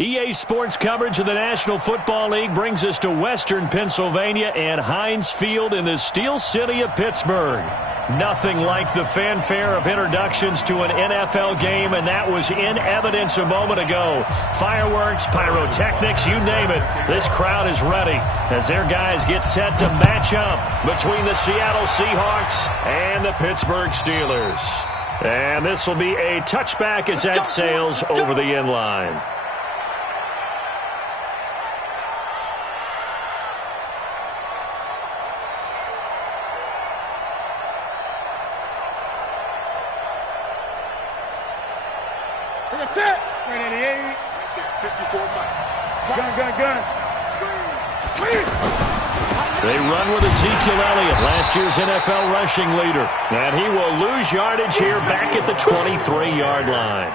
EA Sports coverage of the National Football League brings us to Western Pennsylvania and Heinz Field in the Steel City of Pittsburgh. Nothing like the fanfare of introductions to an NFL game, and that was in evidence a moment ago. Fireworks, pyrotechnics, you name it. This crowd is ready as their guys get set to match up between the Seattle Seahawks and the Pittsburgh Steelers. And this will be a touchback as that sails over the end line. They run with Ezekiel Elliott, last year's NFL rushing leader. And he will lose yardage here back at the 23-yard line.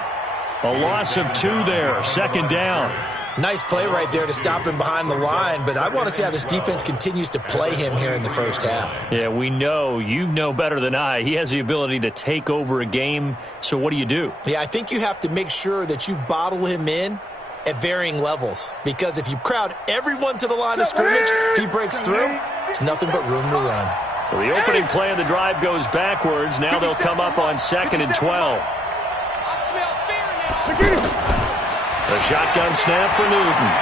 A loss of 2 there, second down. Nice play right there to stop him behind the line, but I want to see how this defense continues to play him here in the first half. Yeah, we know. You know better than I. He has the ability to take over a game, so what do? Yeah, I think you have to make sure that you bottle him in at varying levels, because if you crowd everyone to the line of scrimmage, if he breaks through, there's nothing but room to run. So the opening play of the drive goes backwards. Now they'll come up on 2nd and 12. The shotgun snap for Newton.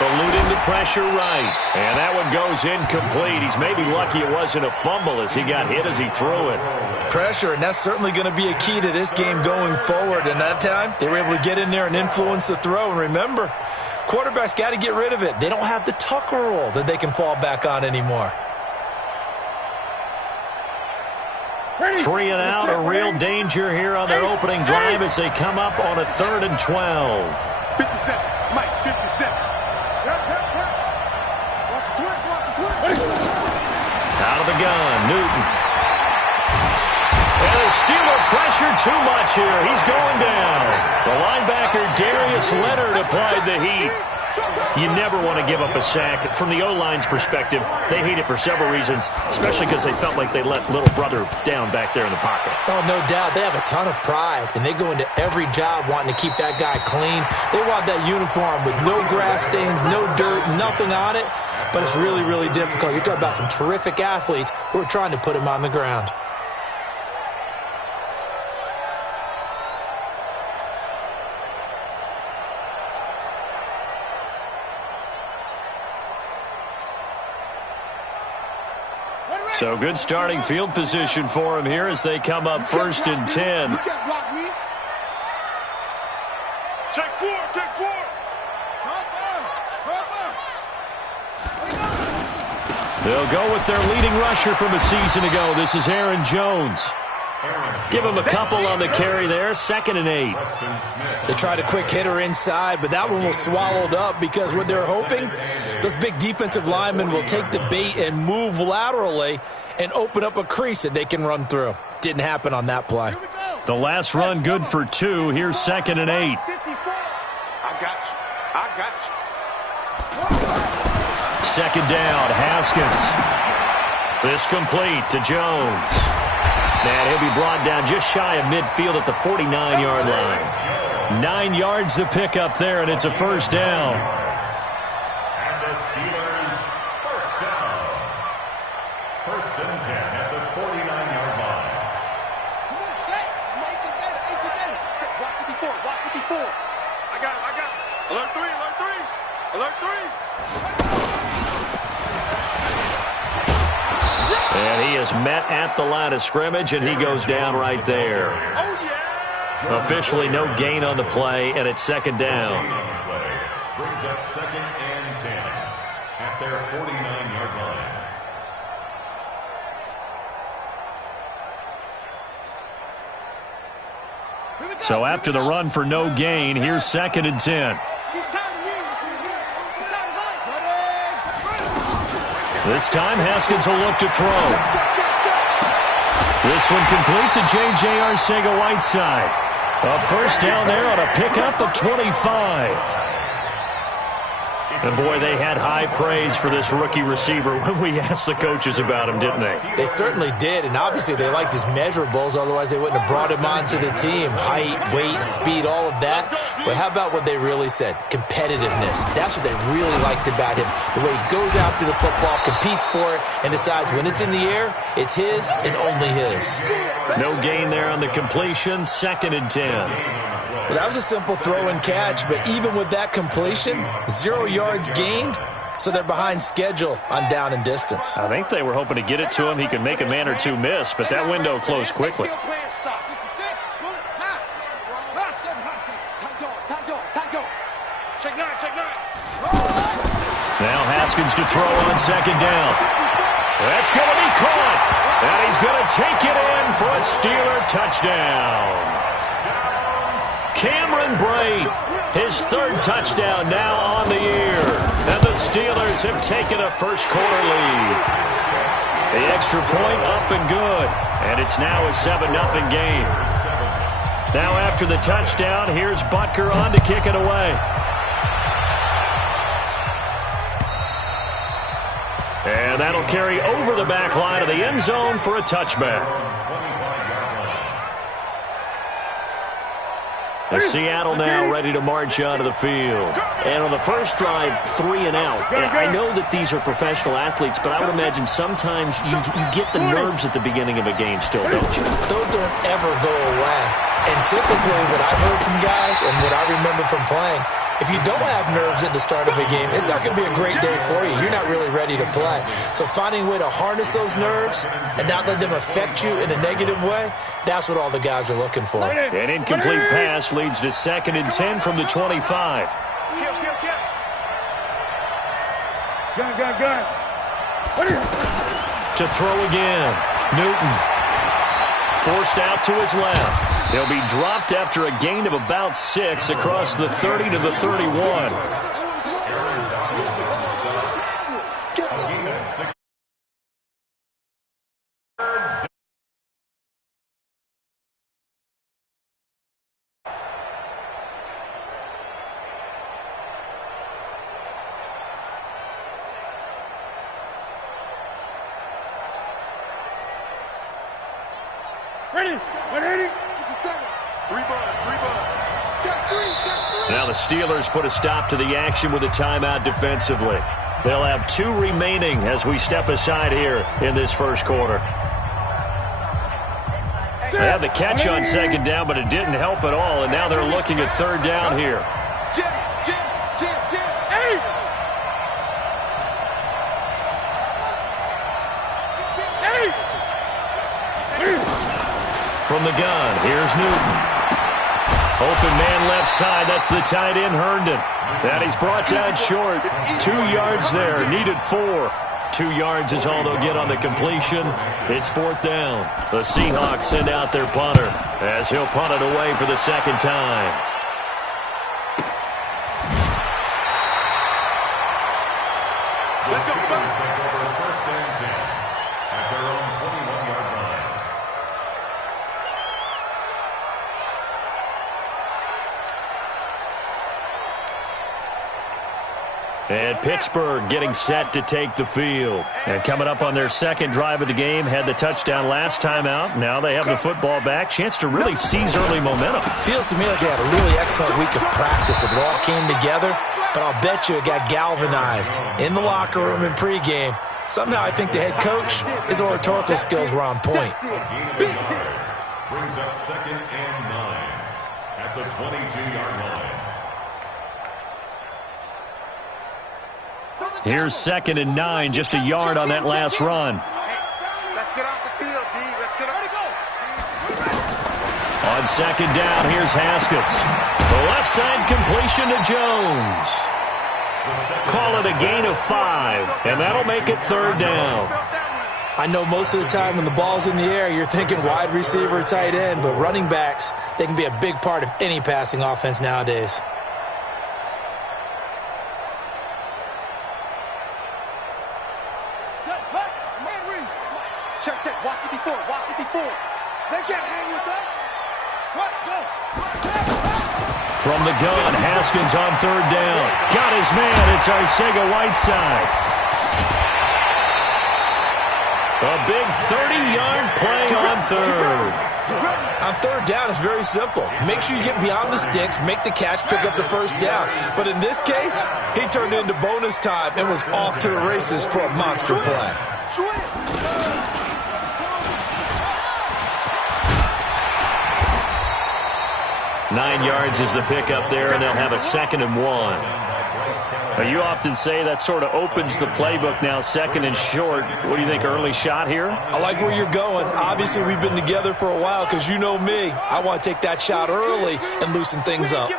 Eluding the pressure right. And that one goes incomplete. He's maybe lucky it wasn't a fumble as he got hit as he threw it. Pressure, and that's certainly going to be a key to this game going forward. And that time, they were able to get in there and influence the throw. And remember, quarterbacks got to get rid of it. They don't have the Tucker rule that they can fall back on anymore. 3 and out, a real danger here on their opening drive as they come up on a 3rd and 12. 57, Mike, 57. Out of the gun, Newton. And the Steeler pressure too much here. He's going down. The linebacker, Darius Leonard, applied the heat. You never want to give up a sack. From the O-line's perspective, they hate it for several reasons, especially because they felt like they let little brother down back there in the pocket. Oh, no doubt. They have a ton of pride, and they go into every job wanting to keep that guy clean. They want that uniform with no grass stains, no dirt, nothing on it, but it's really, really difficult. You're talking about some terrific athletes who are trying to put him on the ground. So good starting field position for him here as they come up 1st and 10. You can't block me. Check 4, check 4. They'll go with their leading rusher from a season ago. This is Aaron Jones. Give him a couple on the carry there, 2nd and 8. They tried a quick hitter inside, but that one was swallowed up because what they're hoping, those big defensive linemen will take the bait and move laterally and open up a crease that they can run through. Didn't happen on that play. The last run good for 2. Here's 2nd and 8. I got you. I got you. 2nd down, Haskins. This complete to Jones. And he'll be brought down just shy of midfield at the 49-yard line. 9 yards to pick up there, and it's a 1st down. And the Steelers, 1st down. 1st and 10 at the 49-yard line. Come on, Shaq. It's a data. It's a data. Block 54. Block 54. I got it. Alert 3. Alert 3. Alert 3. And he is met at the line of scrimmage, and he goes down right there. Oh, yeah. Officially no gain on the play, and it's 2nd down. Brings up 2nd and 10 at their 49-yard line. So after the run for no gain, here's 2nd and 10. This time, Haskins will look to throw. This one complete to J.J. Arcega-Whiteside. A 1st down there on a pickup of 25. And, boy, they had high praise for this rookie receiver when we asked the coaches about him, didn't they? They certainly did, and obviously they liked his measurables. Otherwise, they wouldn't have brought him onto the team. Height, weight, speed, all of that. But how about what they really said? Competitiveness. That's what they really liked about him. The way he goes after the football, competes for it, and decides when it's in the air, it's his and only his. No gain there on the completion. 2nd and 10. Well, that was a simple throw and catch, but even with that completion, 0 yards gained, so they're behind schedule on down and distance. I think they were hoping to get it to him. He could make a man or two miss, but that window closed quickly. Now Haskins to throw on 2nd down. That's going to be caught, and he's going to take it in for a Steeler touchdown. Cameron Brate, his 3rd touchdown now on the year. And the Steelers have taken a first-quarter lead. The extra point up and good. And it's now a 7-0 game. Now after the touchdown, here's Butker on to kick it away. And that'll carry over the back line of the end zone for a touchback. And Seattle now ready to march onto the field. And on the first drive, 3 and out. And I know that these are professional athletes, but I would imagine sometimes you get the nerves at the beginning of a game still, don't you? Those don't ever go away. And typically what I've heard from guys and what I remember from playing, if you don't have nerves at the start of a game, it's not going to be a great day for you. You're not really ready to play. So finding a way to harness those nerves and not let them affect you in a negative way, that's what all the guys are looking for. An incomplete pass leads to 2nd and 10 from the 25. To throw again. Newton. Forced out to his left. He'll be dropped after a gain of about 6 across the 30 to the 31. Now the Steelers put a stop to the action with a timeout defensively. They'll have 2 remaining as we step aside here in this first quarter. They had the catch on 2nd down, but it didn't help at all, and now they're looking at 3rd down here. From the gun, here's Newton. Open man left side, that's the tight end, Herndon. And he's brought down short. 2 yards there, needed 4. 2 yards is all they'll get on the completion. It's 4th down. The Seahawks send out their punter as he'll punt it away for the 2nd time. Let's go, Steelers take over 1st and 10 at their own 21-yard line. And Pittsburgh getting set to take the field. And coming up on their 2nd drive of the game, had the touchdown last time out. Now they have the football back. Chance to really seize early momentum. Feels to me like they had a really excellent week of practice. It all came together, but I'll bet you it got galvanized in the locker room in pregame. Somehow I think the head coach, his oratorical skills were on point. Brings up 2nd and 9 at the 22-yard line. Here's 2nd and 9, just a yard on that last run. Let's get off the field, D. Let's get ready to go. On 2nd down, here's Haskins. The left side completion to Jones. Call it a gain of 5, and that'll make it 3rd down. I know most of the time when the ball's in the air, you're thinking wide receiver, tight end, but running backs, they can be a big part of any passing offense nowadays. Check. Watch 54. They can't hang with us. What? Go. From the gun, Haskins on 3rd down. Got his man. It's Arcega-Whiteside. A big 30-yard play on third. On third down, it's very simple. Make sure you get beyond the sticks, make the catch, pick up the first down. But in this case, he turned into bonus time and was off to the races for a monster play. 9 yards is the pickup there, and they'll have a 2nd and 1. You often say that sort of opens the playbook now, 2nd and short. What do you think, early shot here? I like where you're going. Obviously, we've been together for a while because you know me. I want to take that shot early and loosen things up.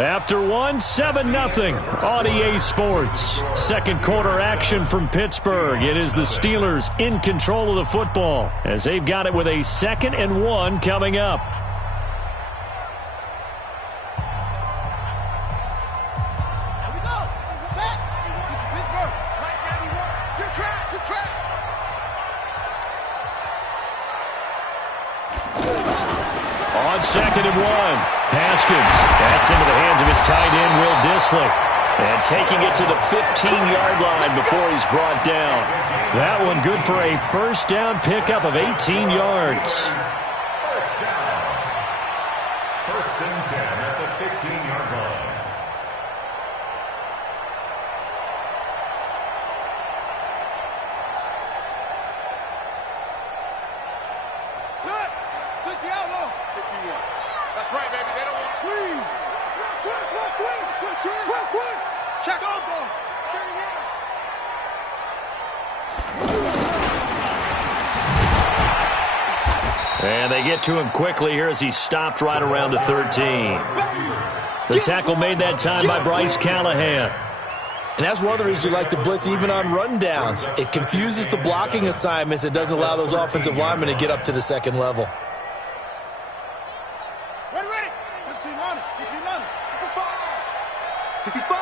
After 7-0 on EA Sports. Second quarter action from Pittsburgh. It is the Steelers in control of the football as they've got it with a 2nd and 1 coming up. On 2nd and 1, Haskins. That's into the hands of his tight end, Will Dissly. And taking it to the 15-yard line before he's brought down. That one good for a first down pickup of 18 yards. First down. 1st and 10 at the 15-yard line. That's right, baby. They don't want twins. Quick. Check out, though. And they get to him quickly here as he stopped right around the 13. The tackle made that time by Bryce Callahan. And that's one of the reasons you like to blitz even on rundowns. It confuses the blocking assignments. It doesn't allow those offensive linemen to get up to the second level. Ready. 15 on it. 55.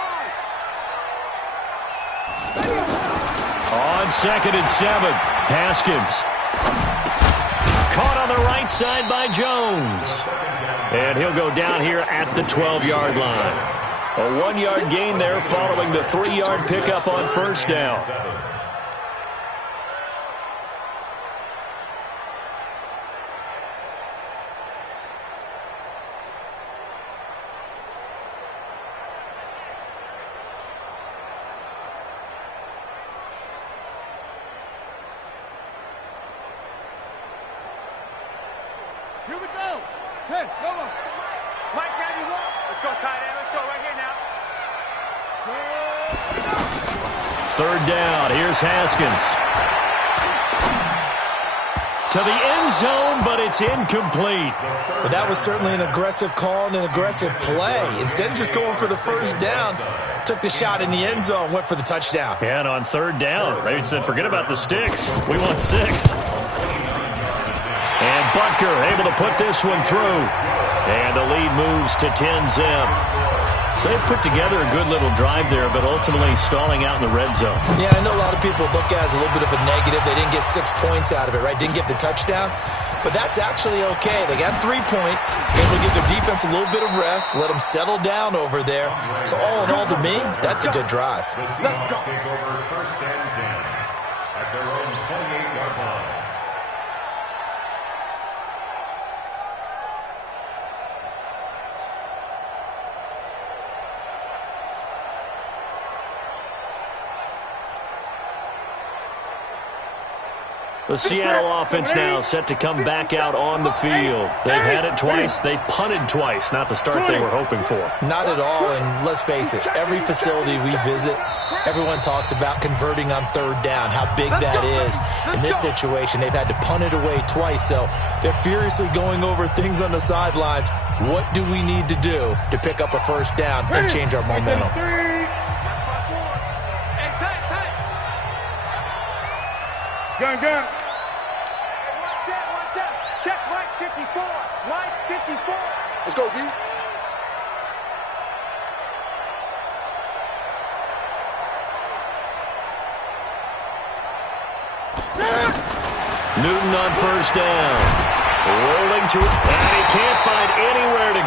On 2nd and 7, Haskins. Caught on the right side by Jones. And he'll go down here at the 12-yard line. A 1-yard gain there following the 3-yard pickup on first down. Here we go. Hey, Lola. Mike, grab you up. Let's go, tight end. Let's go right here now. 3rd down. Here's Haskins. To the end zone, but it's incomplete. But that was certainly an aggressive call and an aggressive play. Instead of just going for the first down, took the shot in the end zone, went for the touchdown. And on 3rd down, Ravens said, forget about the sticks. We want 6. And Butker able to put this one through. And the lead moves to 10-zip. So they've put together a good little drive there, but ultimately stalling out in the red zone. Yeah, I know a lot of people look at it as a little bit of a negative. They didn't get 6 points out of it, right? Didn't get the touchdown. But that's actually okay. They got 3 points. Able to give their defense a little bit of rest, let them settle down over there. So all in all, to me, that's a good drive. The Seahawks take over 1st and 10 at their own 28-yard line. The Seattle offense now set to come back out on the field. They've had it twice. They've punted twice. Not the start they were hoping for. Not at all, and let's face it, every facility we visit, everyone talks about converting on 3rd down, how big that is. In this situation, they've had to punt it away twice, so they're furiously going over things on the sidelines. What do we need to do to pick up a first down and change our momentum? Gun. One set. Check Mike 54. Mike 54. Let's go, D. Newton on first down. Rolling to it. And he can't find anywhere to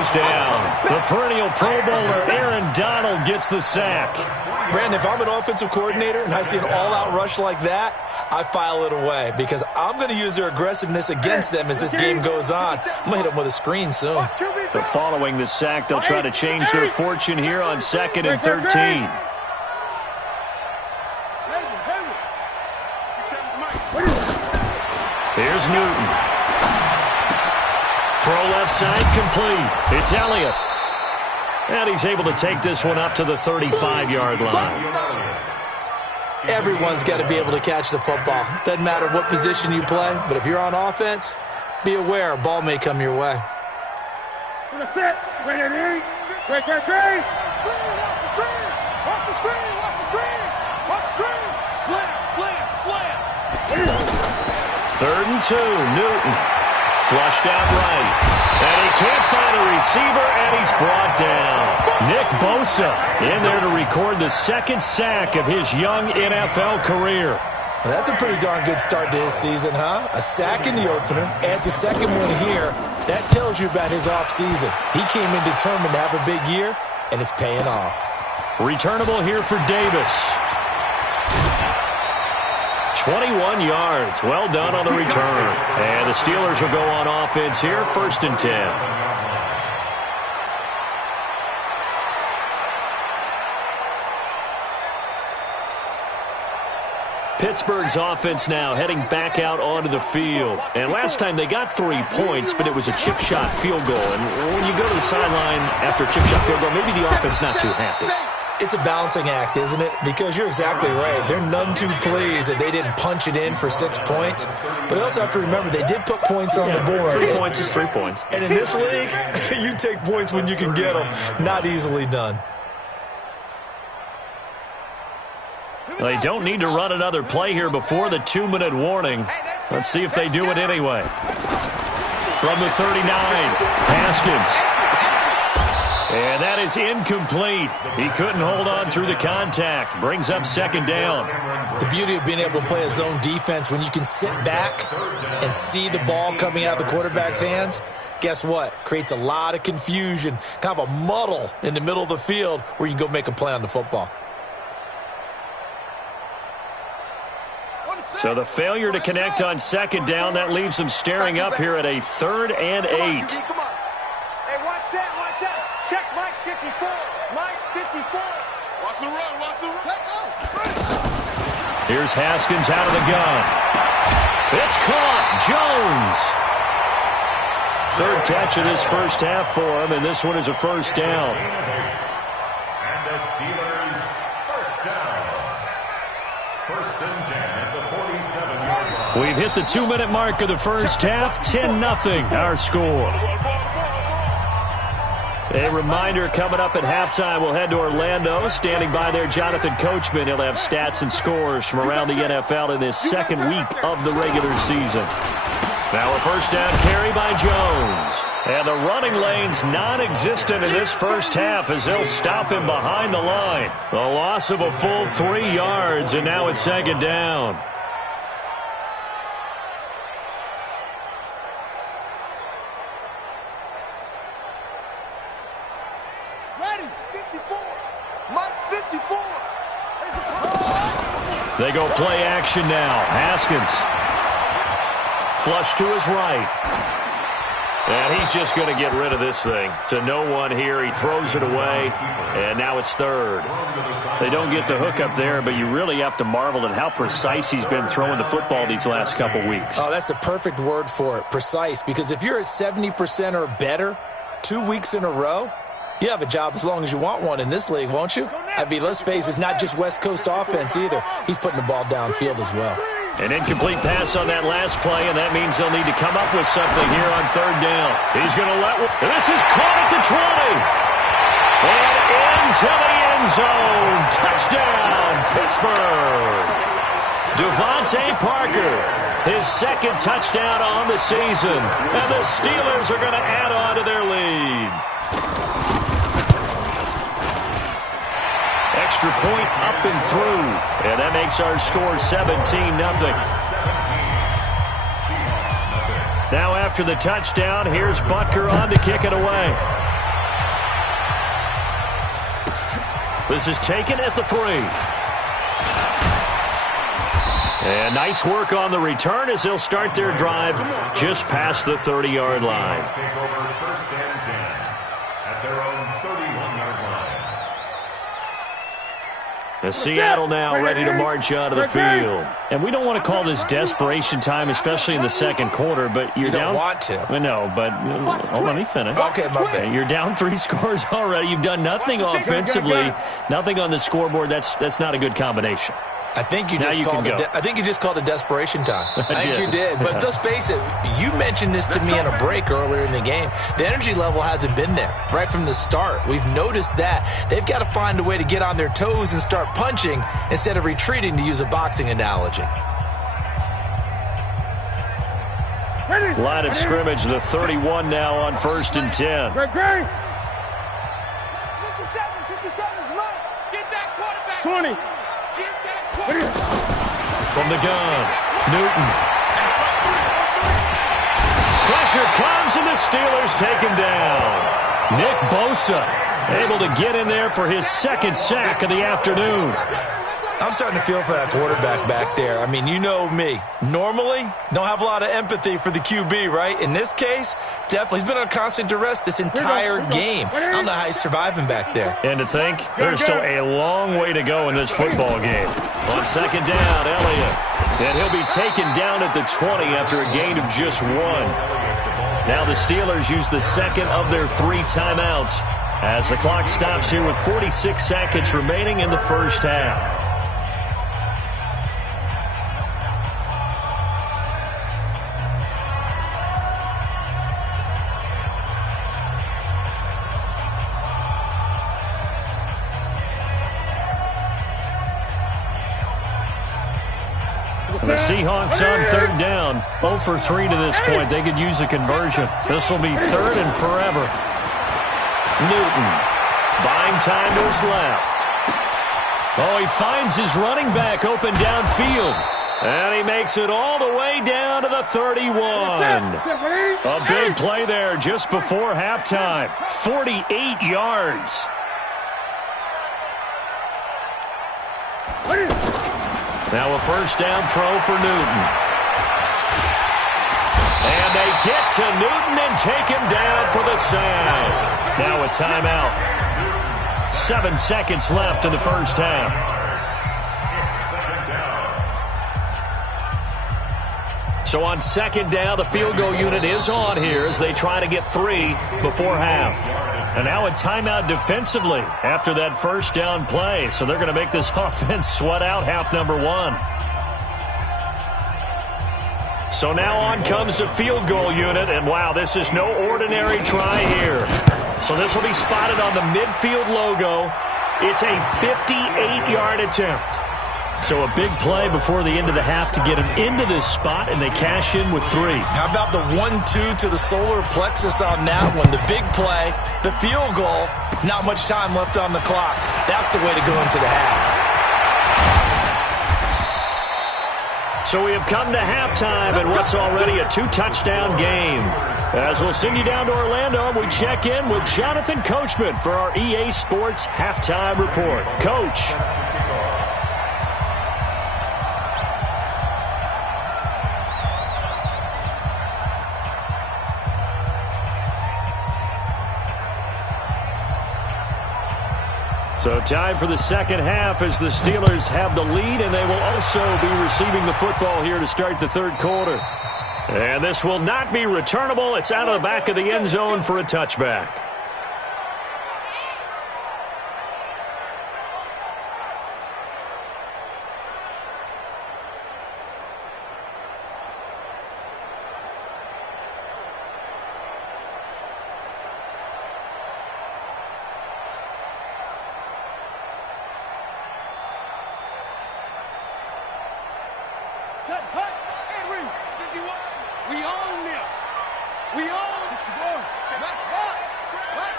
goes down. The perennial Pro Bowler Aaron Donald gets the sack. Brandon, if I'm an offensive coordinator and I see an all-out rush like that, I file it away because I'm going to use their aggressiveness against them as this game goes on. I'm going to hit them with a screen soon. But following the sack, they'll try to change their fortune here on 2nd and 13. Here's Newton. Throw left side complete. It's Elliott. And he's able to take this one up to the 35-yard line. Everyone's got to be able to catch the football. Doesn't matter what position you play, but if you're on offense, be aware a ball may come your way. Watch the screen. Watch the screen. Watch the screen. Watch the screen. Slam. 3rd and 2. Newton. Flushed out right. And he can't find a receiver, and he's brought down. Nick Bosa in there to record the 2nd sack of his young NFL career. Well, that's a pretty darn good start to his season, huh? A sack in the opener, adds a 2nd one here. That tells you about his offseason. He came in determined to have a big year, and it's paying off. Returnable here for Davis. 21 yards. Well done on the return. And the Steelers will go on offense here, 1st and 10. Pittsburgh's offense now heading back out onto the field. And last time they got 3 points, but it was a chip shot field goal. And when you go to the sideline after a chip shot field goal, maybe the offense not too happy. It's a balancing act, isn't it? Because you're exactly right. They're none too pleased that they didn't punch it in for 6 points. But you also have to remember they did put points on the board. 3 points is 3 points. And in this league, you take points when you can get them. Not easily done. They don't need to run another play here before the 2-minute warning. Let's see if they do it anyway. From the 39, Haskins. And that is incomplete. He couldn't hold on through the contact. Brings up 2nd down. The beauty of being able to play a zone defense, when you can sit back and see the ball coming out of the quarterback's hands, guess what? Creates a lot of confusion, kind of a muddle in the middle of the field where you can go make a play on the football. So the failure to connect on 2nd down, that leaves them staring up here at a 3rd and 8. Hey, watch that. Check Mike 54. Mike 54. Watch the run. Check go. Here's Haskins out of the gun. It's caught. Jones. 3rd catch of this 1st half for him, and this one is a 1st down. And the Steelers, 1st down. 1st and 10 at the 47-yard line. We've hit the 2-minute mark of the 1st half. 10-0 our score. A reminder coming up at halftime, we'll head to Orlando. Standing by there, Jonathan Coachman. He'll have stats and scores from around the NFL in this 2nd week of the regular season. Now a 1st down carry by Jones. And the running lane's non-existent in this 1st half as they'll stop him behind the line. The loss of a full 3 yards, and now it's 2nd down. They go play action now. Haskins. Flush to his right. And he's just going to get rid of this thing. To no one here. He throws it away. And now it's 3rd. They don't get the hook up there, but you really have to marvel at how precise he's been throwing the football these last couple weeks. Oh, that's the perfect word for it. Precise. Because if you're at 70% or better 2 weeks in a row, you have a job as long as you want one in this league, won't you? I mean, let's face it, it's not just West Coast offense either. He's putting the ball downfield as well. An incomplete pass on that last play, and that means they'll need to come up with something here on 3rd down. He's going to let one. And this is caught at the 20. And into the end zone. Touchdown, Pittsburgh. Devontae Parker, his 2nd touchdown on the season. And the Steelers are going to add on to their lead. Extra point up and through. And that makes our score 17-0. Now after the touchdown, here's Butker on to kick it away. This is taken at the 3. And nice work on the return as they'll start their drive just past the 30-yard line. Take over first and 10 at their own 31-yard line. The Seattle now ready to march out of the field. And we don't want to call this desperation time, especially in the second quarter, but you're down. You don't want to. No, but hold on, let me finish. Okay, my bad. You're down 3 scores already. You've done nothing offensively, nothing on the scoreboard. That's not a good combination. I think you just called it desperation time. I think you did. But let's face it, you mentioned this to me in a break earlier in the game. The energy level hasn't been there right from the start. We've noticed that. They've got to find a way to get on their toes and start punching instead of retreating, to use a boxing analogy. Line of scrimmage, the 31 now on 1st and 10. 57, 57's right. Get that quarterback. 20. From the gun, Newton. Pressure comes, and the Steelers take him down. Nick Bosa able to get in there for his second sack of the afternoon. I'm starting to feel for that quarterback back there. I mean, you know me. Normally, don't have a lot of empathy for the QB, right? In this case, definitely. He's been on constant duress this entire game. I don't know how he's surviving back there. And to think, there's still a long way to go in this football game. On second down, Elliott. And he'll be taken down at the 20 after a gain of just 1. Now the Steelers use the second of their 3 timeouts as the clock stops here with 46 seconds remaining in the first half. The Seahawks on third down, 0 for 3 to this point. They could use a conversion. This will be 3rd and forever. Newton, buying time to his left. Oh, he finds his running back open downfield. And he makes it all the way down to the 31. A big play there just before halftime. 48 yards. Now a first down throw for Newton. And they get to Newton and take him down for the sack. Now a timeout. 7 seconds left in the first half. So on second down, the field goal unit is on here as they try to get 3 before half. And now a timeout defensively after that first down play. So they're going to make this offense sweat out half number 1. So now on comes the field goal unit. And wow, this is no ordinary try here. So this will be spotted on the midfield logo. It's a 58-yard attempt. So a big play before the end of the half to get him into this spot, and they cash in with 3. How about the 1-2 to the solar plexus on that one? The big play, the field goal, not much time left on the clock. That's the way to go into the half. So we have come to halftime in what's already a 2-touchdown game. As we'll send you down to Orlando, we check in with Jonathan Coachman for our EA Sports Halftime Report. Coach. So time for the second half as the Steelers have the lead, and they will also be receiving the football here to start the third quarter. And this will not be returnable. It's out of the back of the end zone for a touchback. Set, hut, and we. 51. We own them. We own 61. Match box. Right.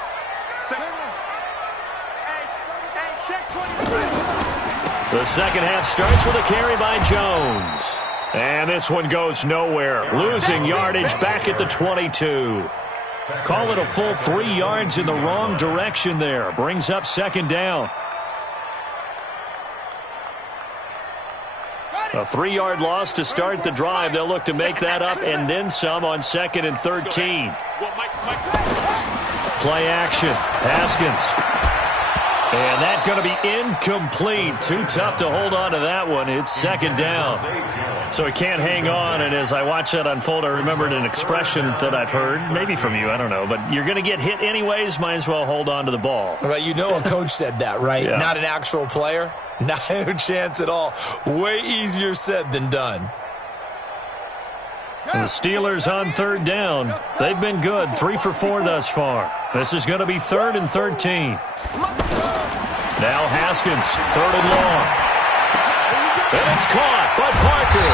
Hey, check 23. The second half starts with a carry by Jones. And this one goes nowhere. Losing yardage back at the 22. Call it a full 3 yards in the wrong direction there. Brings up second down. A 3-yard loss to start the drive. They'll look to make that up and then some on 2nd and 13. Play action. Haskins. And that's going to be incomplete. Too tough to hold on to that one. It's 2nd down. So he can't hang on. And as I watch that unfold, I remembered an expression that I've heard, maybe from you, I don't know. But you're going to get hit anyways, might as well hold on to the ball. Well, you know a coach said that, right? Yeah. Not an actual player. Not a chance at all. Way easier said than done. The Steelers on 3rd down. They've been good. 3 for 4 thus far. This is going to be 3rd and 13. Now Haskins, 3rd and long. And it's caught by Parker.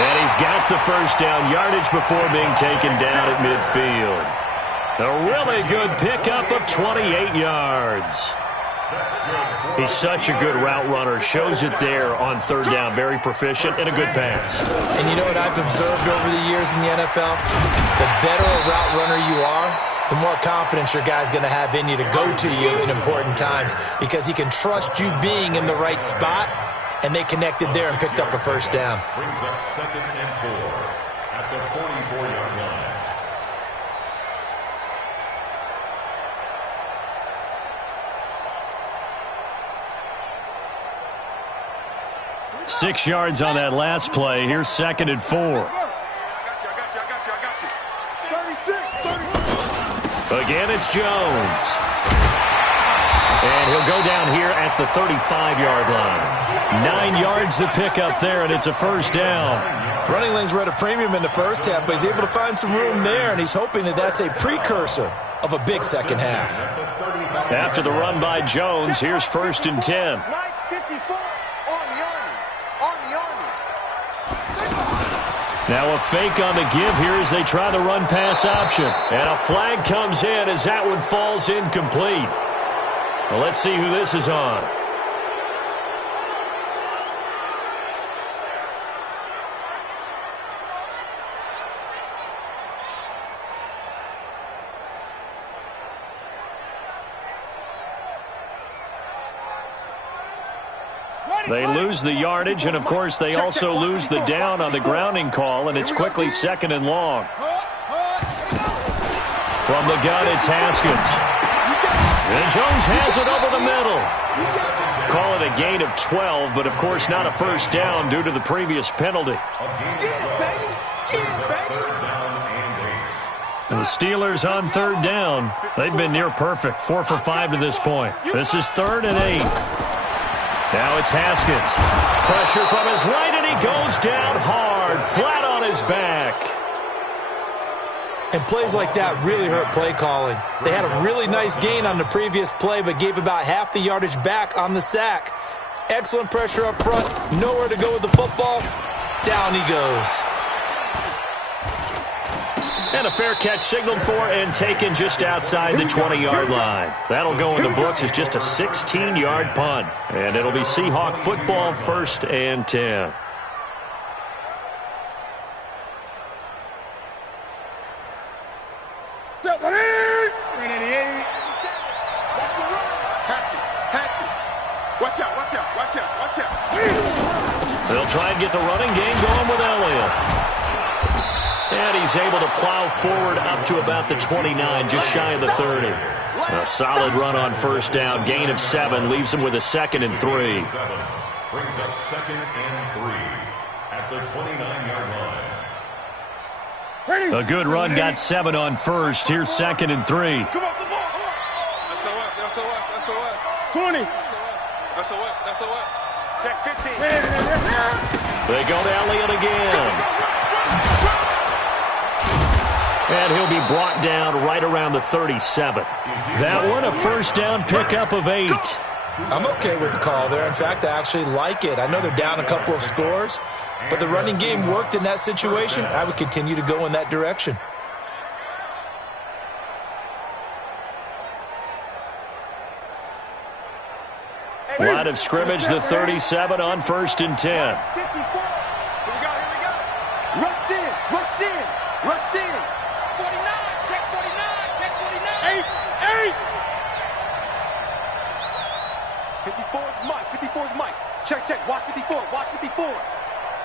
And he's got the first down yardage before being taken down at midfield. A really good pickup of 28 yards. He's such a good route runner. Shows it there on 3rd down. Very proficient and a good pass. And you know what I've observed over the years in the NFL? The better a route runner you are, the more confidence your guy's going to have in you to go to you in important times because he can trust you being in the right spot, and they connected there and picked up a first down. Brings up 2nd and 4 at the 44-yard line. 6 yards on that last play. Here's 2nd and 4. I got you. 36. Again, it's Jones. And he'll go down here at the 35-yard line. 9 yards to pick up there, and it's a first down. Running lanes were at a premium in the first half, but he's able to find some room there, and he's hoping that that's a precursor of a big second half. After the run by Jones, here's 1st and 10. Now a fake on the give here as they try the run-pass option. And a flag comes in as that one falls incomplete. Well, let's see who this is on. They lose the yardage, and, of course, they also lose the down on the grounding call, and it's quickly 2nd and long. From the gun, it's Haskins. And Jones has it over the middle. Call it a gain of 12, but, of course, not a first down due to the previous penalty. And the Steelers on 3rd down. They've been near perfect, 4 for 5 to this point. This is 3rd and 8. Now it's Haskins. Pressure from his right, and he goes down hard, flat on his back. And plays like that really hurt play calling. They had a really nice gain on the previous play, but gave about half the yardage back on the sack. Excellent pressure up front. Nowhere to go with the football. Down he goes. And a fair catch signaled for and taken just outside the 20-yard line. That'll go in the books as just a 16-yard punt. And it'll be Seahawk football, 1st and 10. They'll try and get the running game going with Elliott. And he's able to plow forward up to about the 29, just shy of the 30. A solid run on first down. Gain of 7 leaves him with a 2nd and 3. Brings up 2nd and 3 at the 29-yard line. A good run, got 7 on first. Here's 2nd and 3. Come on, come on. SOS. 20. SOS. Check 15. They go to Elliott again. And he'll be brought down right around the 37. That one, a first down pickup of 8. I'm okay with the call there. In fact, I actually like it. I know they're down a couple of scores, but the running game worked in that situation. I would continue to go in that direction. Line of scrimmage, the 37 on 1st and 10. Here we go. Rush in. 49, check 49. 8. 54 is Mike. Check. Watch 54.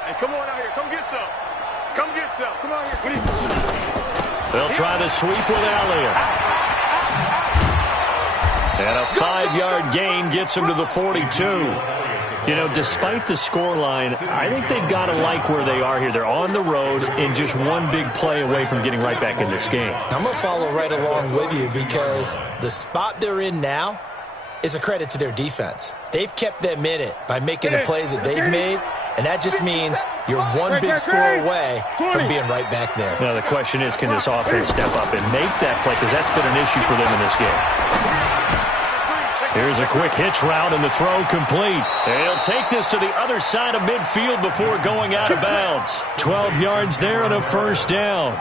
Hey, come on out here. Come get some. Come get some. Come out here. They'll try the sweep with Elliott. And a 5-yard gain gets him to the 42. You know, despite the scoreline, I think they've got to like where they are here. They're on the road and just one big play away from getting right back in this game. I'm going to follow right along with you because the spot they're in now is a credit to their defense. They've kept them in it by making the plays that they've made, and that just means you're one big score away from being right back there. Now, the question is, can this offense step up and make that play? Because that's been an issue for them in this game. Here's a quick hitch route, and the throw complete. They'll take this to the other side of midfield before going out of bounds. 12 yards there and a first down.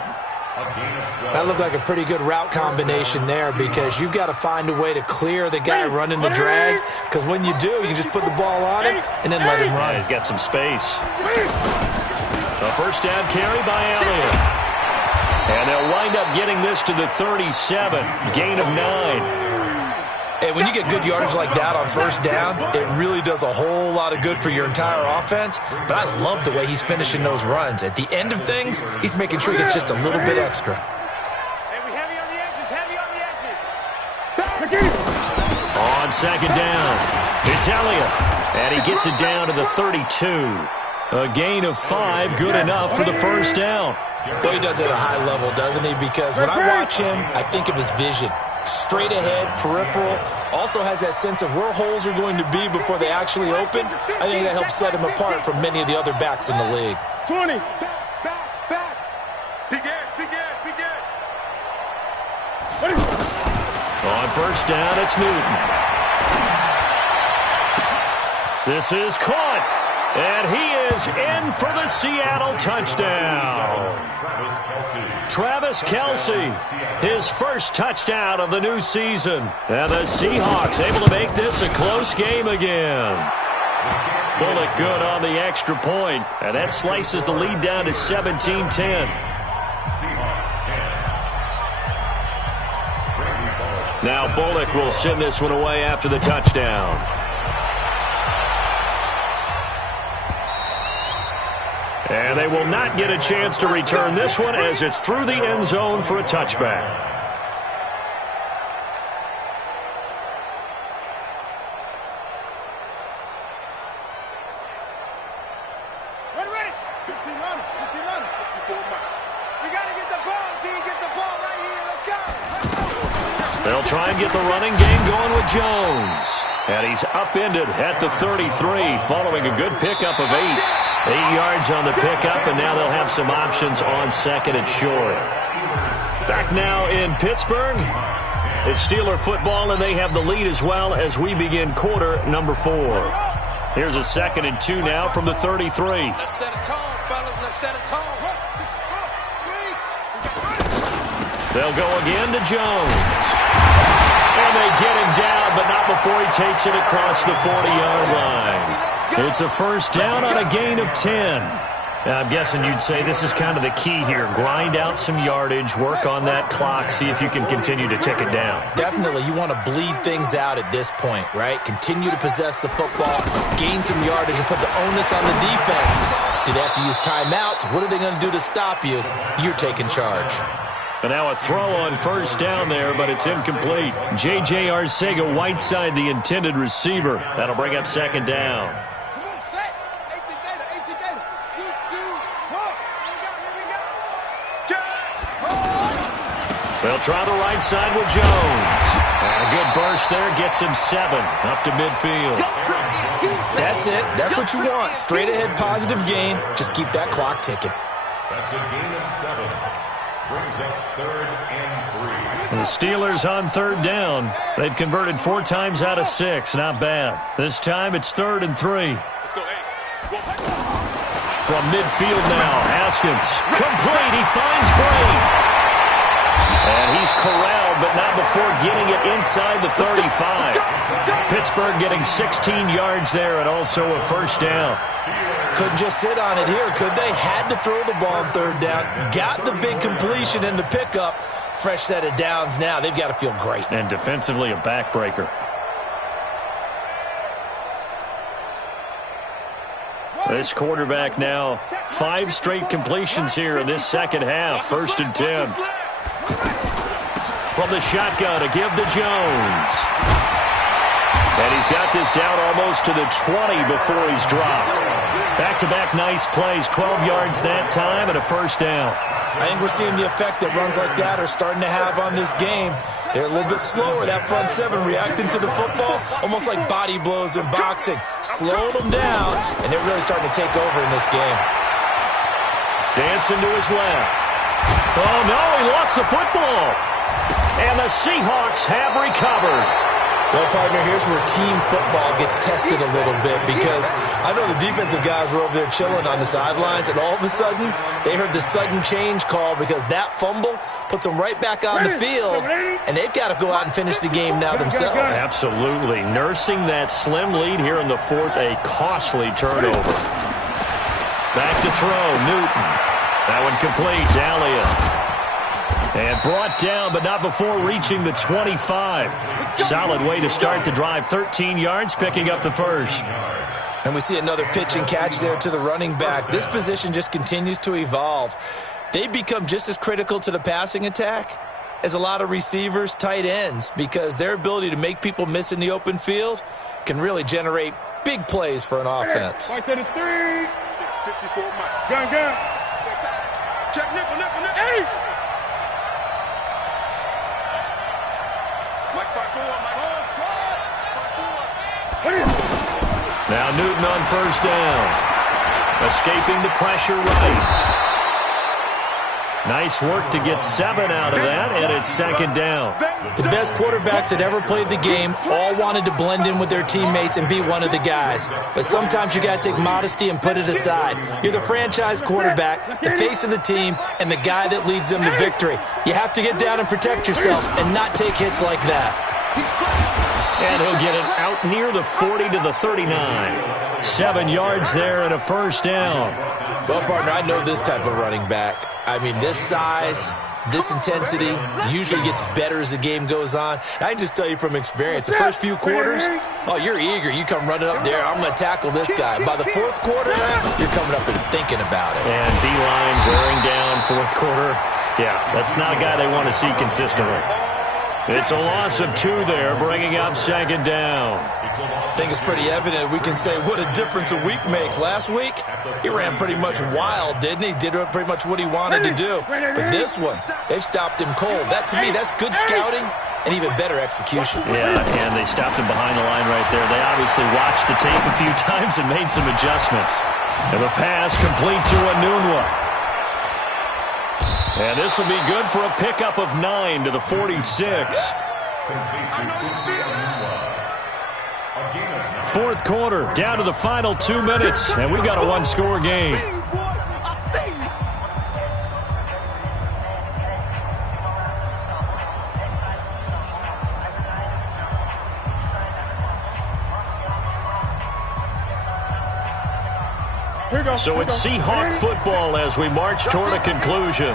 That looked like a pretty good route combination there because you've got to find a way to clear the guy running the drag, because when you do, you just put the ball on him and then let him run. Yeah, he's got some space. A first down carry by Elliott. And they'll wind up getting this to the 37, gain of 9. And when you get good yardage like that on first down, it really does a whole lot of good for your entire offense. But I love the way he's finishing those runs. At the end of things, he's making sure he gets just a little bit extra. Hey, we heavy on the edges, heavy on the edges. On second down, it's Elliott. And he gets it down to the 32. A gain of 5, good enough for the first down. Well, he does it at a high level, doesn't he? Because when I watch him, I think of his vision. Straight ahead, peripheral, also has that sense of where holes are going to be before they actually open. I think that helps set him apart from many of the other backs in the league. 20. Back. Big Ed. On first down, it's Newton. This is caught. And he is in for the Seattle touchdown. Travis Kelce, his first touchdown of the new season. And the Seahawks able to make this a close game again. Bullock good on the extra point. And that slices the lead down to 17-10. Now Bullock will send this one away after the touchdown. And they will not get a chance to return this one as it's through the end zone for a touchback. Ready. 15 on it. We got to get the ball, D. Get the ball right here. Let's go. They'll try and get the running game going with Jones. And he's upended at the 33 following a good pickup of 8. 8 yards on the pickup, and now they'll have some options on second and short. Back now in Pittsburgh. It's Steeler football, and they have the lead as well as we begin quarter number 4. Here's a 2nd and 2 now from the 33. Let's set a tone, fellas. Let's set a tone. They'll go again to Jones. And they get him down, but not before he takes it across the 40-yard line. It's a first down on a gain of 10. Now, I'm guessing you'd say this is kind of the key here. Grind out some yardage, work on that clock, see if you can continue to tick it down. Definitely, you want to bleed things out at this point, right? Continue to possess the football, gain some yardage, and put the onus on the defense. Do they have to use timeouts? What are they going to do to stop you? You're taking charge. And now a throw on first down there, but it's incomplete. J.J. Arcega-Whiteside, the intended receiver. That'll bring up second down. They'll try the right side with Jones. And a good burst there gets him 7 up to midfield. That's it. That's what you want. Straight ahead positive gain. Just keep that clock ticking. That's a gain of 7. Brings up 3rd and 3. The Steelers on 3rd down. They've converted 4 times out of 6. Not bad. This time it's 3rd and 3. Let's go, hey. From midfield now, Haskins. Complete. He finds Bray. And he's corralled, but not before getting it inside the 35. Pittsburgh getting 16 yards there and also a first down. Couldn't just sit on it here, could they? Had to throw the ball on 3rd down. Got the big completion in the pickup. Fresh set of downs now. They've got to feel great. And defensively a backbreaker. This quarterback now 5 straight completions here in this second half. 1st and 10. From the shotgun to give to Jones. And he's got this down almost to the 20 before he's dropped. Back-to-back nice plays, 12 yards that time and a 1st down. I think we're seeing the effect that runs like that are starting to have on this game. They're a little bit slower, that front 7, reacting to the football, almost like body blows in boxing. Slowed them down, and they're really starting to take over in this game. Dancing to his left. Oh, no, he lost the football. And the Seahawks have recovered. Well, partner, here's where team football gets tested a little bit because I know the defensive guys were over there chilling on the sidelines, and all of a sudden, they heard the sudden change call because that fumble puts them right back on the field, and they've got to go out and finish the game now themselves. Absolutely. Nursing that slim lead here in the 4th, a costly turnover. Back to throw, Newton. That one complete, Elliott. And brought down, but not before reaching the 25. Solid way to start the drive. 13 yards, picking up the 1st. And we see another pitch and catch there to the running back. This position just continues to evolve. They become just as critical to the passing attack as a lot of receivers, tight ends, because their ability to make people miss in the open field can really generate big plays for an offense. Right to the 3. 54 Mike. Gun. Check nickel. Hey! Now Newton on 1st down. Escaping the pressure right. Nice work to get 7 out of that, and it's 2nd down. The best quarterbacks that ever played the game all wanted to blend in with their teammates and be one of the guys. But sometimes you got to take modesty and put it aside. You're the franchise quarterback, the face of the team, and the guy that leads them to victory. You have to get down and protect yourself and not take hits like that. And he'll get it out near the 40 to the 39. 7 yards there and a 1st down. Well, partner, I know this type of running back. I mean, this size, this intensity usually gets better as the game goes on. I can just tell you from experience, the first few quarters, oh, you're eager. You come running up there, I'm going to tackle this guy. By the 4th quarter, you're coming up and thinking about it. And D-line wearing down 4th quarter. Yeah, that's not a guy they want to see consistently. It's a loss of 2 there, bringing up 2nd down. I think it's pretty evident. We can say what a difference a week makes. Last week, he ran pretty much wild, didn't he? Did pretty much what he wanted to do. But this one, they've stopped him cold. That, to me, that's good scouting and even better execution. Yeah, and they stopped him behind the line right there. They obviously watched the tape a few times and made some adjustments. And the pass complete to Anunwa. And this will be good for a pickup of 9 to the 46. 4th quarter, down to the final 2 minutes, and we've got a 1-score game. So it's Seahawk football as we march toward a conclusion.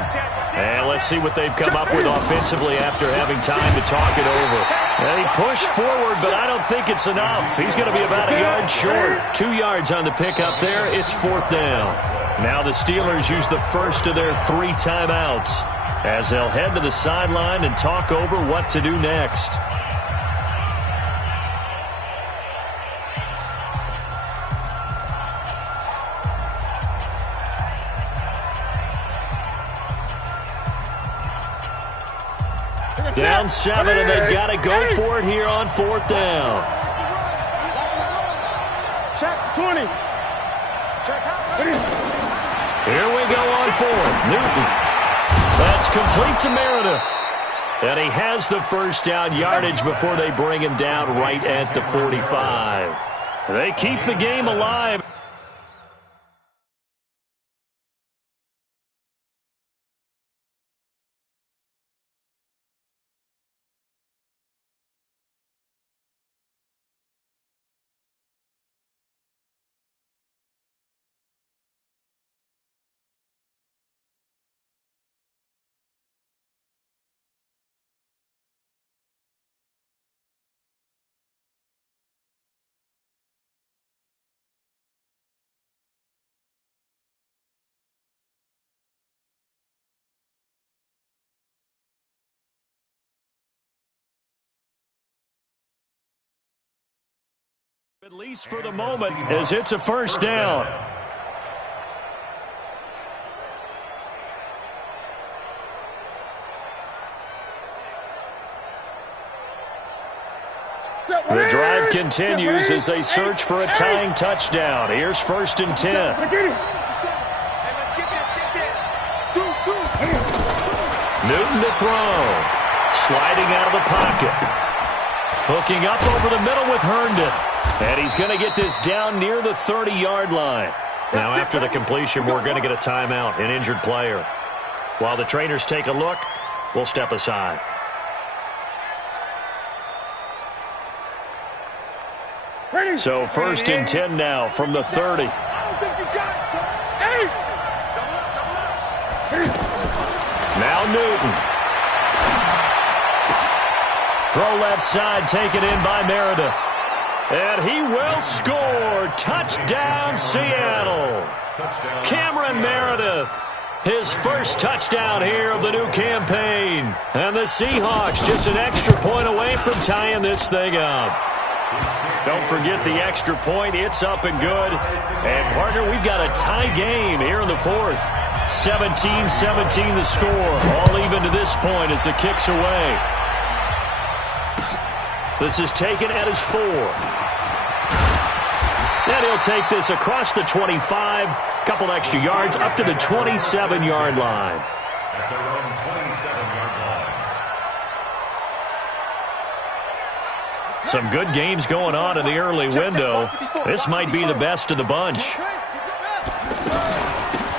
And let's see what they've come up with offensively after having time to talk it over. And he pushed forward, but I don't think it's enough. He's going to be about a yard short. 2 yards on the pickup there. It's 4th down. Now the Steelers use the first of their 3 timeouts as they'll head to the sideline and talk over what to do next. Down 7, and they've got to go for it here on 4th down. Check 20. Here we go on 4th. Newton. That's complete to Meredith. And he has the 1st down yardage before they bring him down right at the 45. They keep the game alive. At least for the moment, as it's a first down. The drive continues as they search for a tying touchdown. Here's 1st and 10. Newton to throw. Sliding out of the pocket. Hooking up over the middle with Herndon. And he's going to get this down near the 30-yard line. Now, after the completion, we're going to get a timeout, an injured player. While the trainers take a look, we'll step aside. So 1st and 10 now from the 30. Now Newton. Throw left side taken in by Meredith. And he will score. Touchdown, Seattle. Cameron Meredith. His first touchdown here of the new campaign. And the Seahawks just an extra point away from tying this thing up. Don't forget the extra point. It's up and good. And, partner, we've got a tie game here in the 4th. 17-17 the score. All even to this point as the kick's away. This is taken at his 4. And he'll take this across the 25. Couple extra yards up to the 27-yard line. At their own 27-yard line. Some good games going on in the early window. This might be the best of the bunch.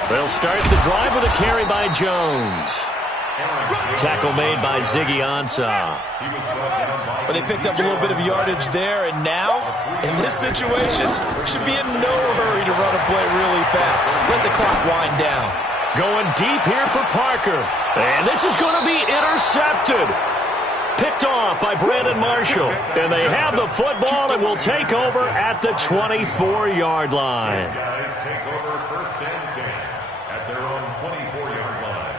They'll start the drive with a carry by Jones. Tackle made by Ziggy Ansah. But they picked up a little bit of yardage there, and now, in this situation, should be in no hurry to run a play really fast. Let the clock wind down. Going deep here for Parker. And this is going to be intercepted. Picked off by Brandon Marshall. And they have the football and will take over at the 24-yard line. These guys take over 1st and 10 at their own 24-yard line.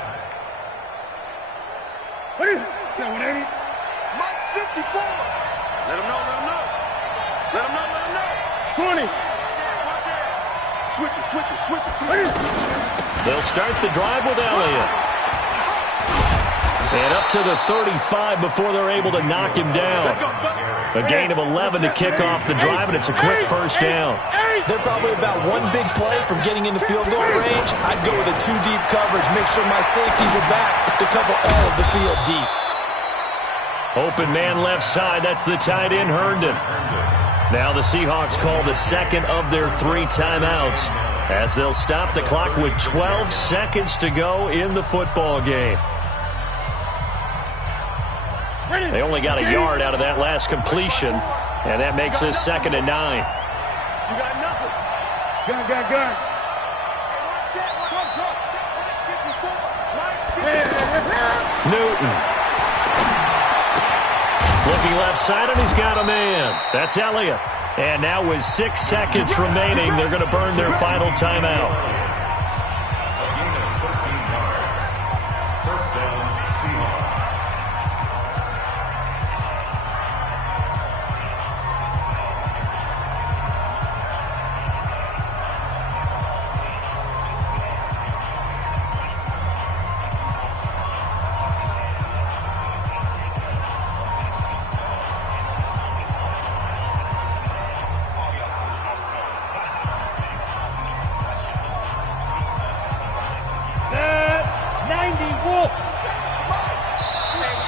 What is it? 180? Mike 54. Let him know, let him know. Let him know, let him know. 20. Switch it, switch it, switch it. What is it? They'll start the drive with Elliott. And up to the 35 before they're able to knock him down. A gain of 11 to kick off the drive, and it's a quick first down. They're probably about one big play from getting into field goal range. I'd go with a 2-deep coverage. Make sure my safeties are back to cover all of the field deep. Open man left side. That's the tight end, Herndon. Now the Seahawks call the second of their 3 timeouts as they'll stop the clock with 12 seconds to go in the football game. They only got a yard out of that last completion, and that makes this 2nd and 9. You got nothing. Gun. Newton. Looking left side, and he's got a man. That's Elliott. And now with 6 seconds remaining, they're going to burn their final timeout. A gain of 13 yards. First down, Seahawks.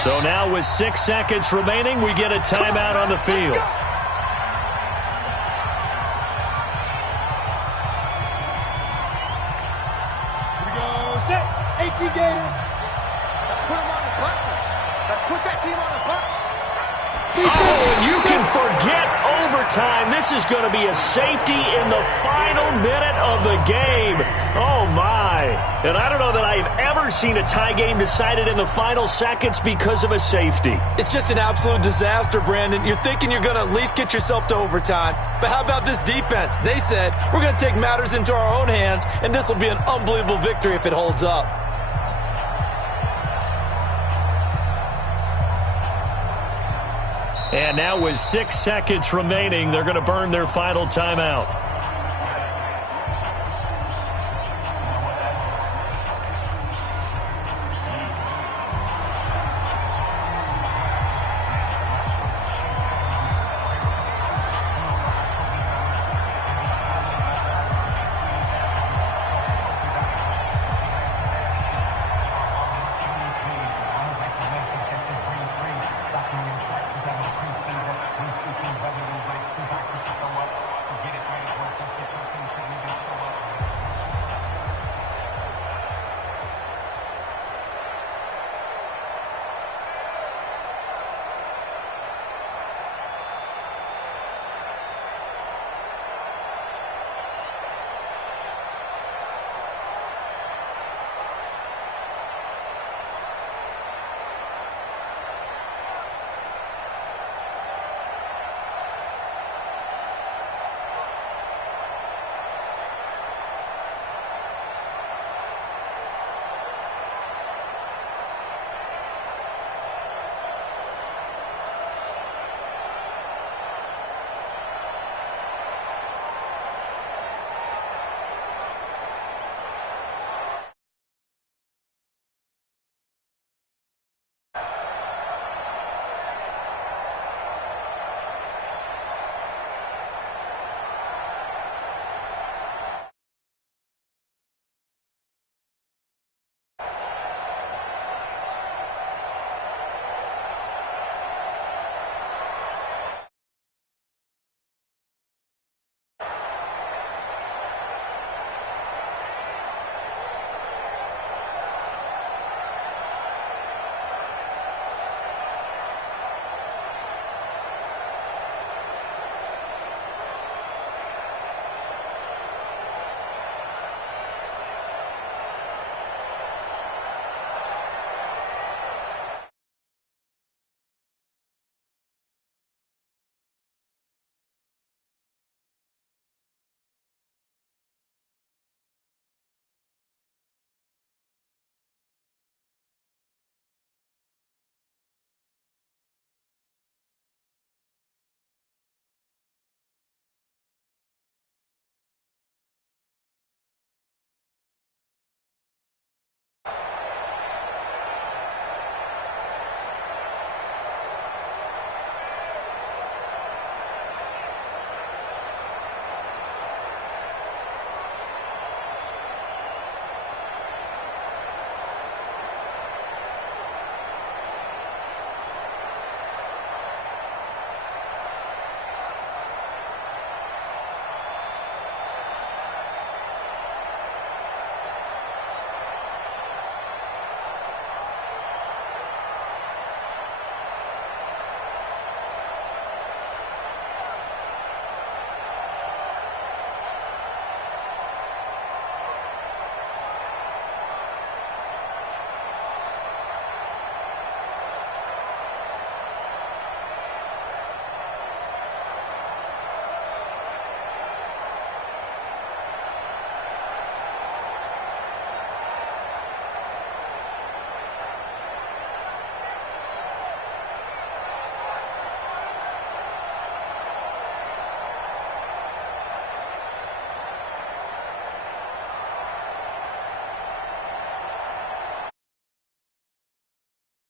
So now with 6 seconds remaining, we get a timeout on the field. Here we go. Set. 18 Gator. Let's put him on the buses. Let's put that team on the bus. Oh, and you can forget overtime. This is going to be a safety in the final minute of the game. Oh, my. And I don't know that I've ever seen a tie game decided in the final seconds because of a safety. It's just an absolute disaster, Brandon. You're thinking you're going to at least get yourself to overtime. But how about this defense? They said, we're going to take matters into our own hands, and this will be an unbelievable victory if it holds up. And now with 6 seconds remaining, they're going to burn their final timeout.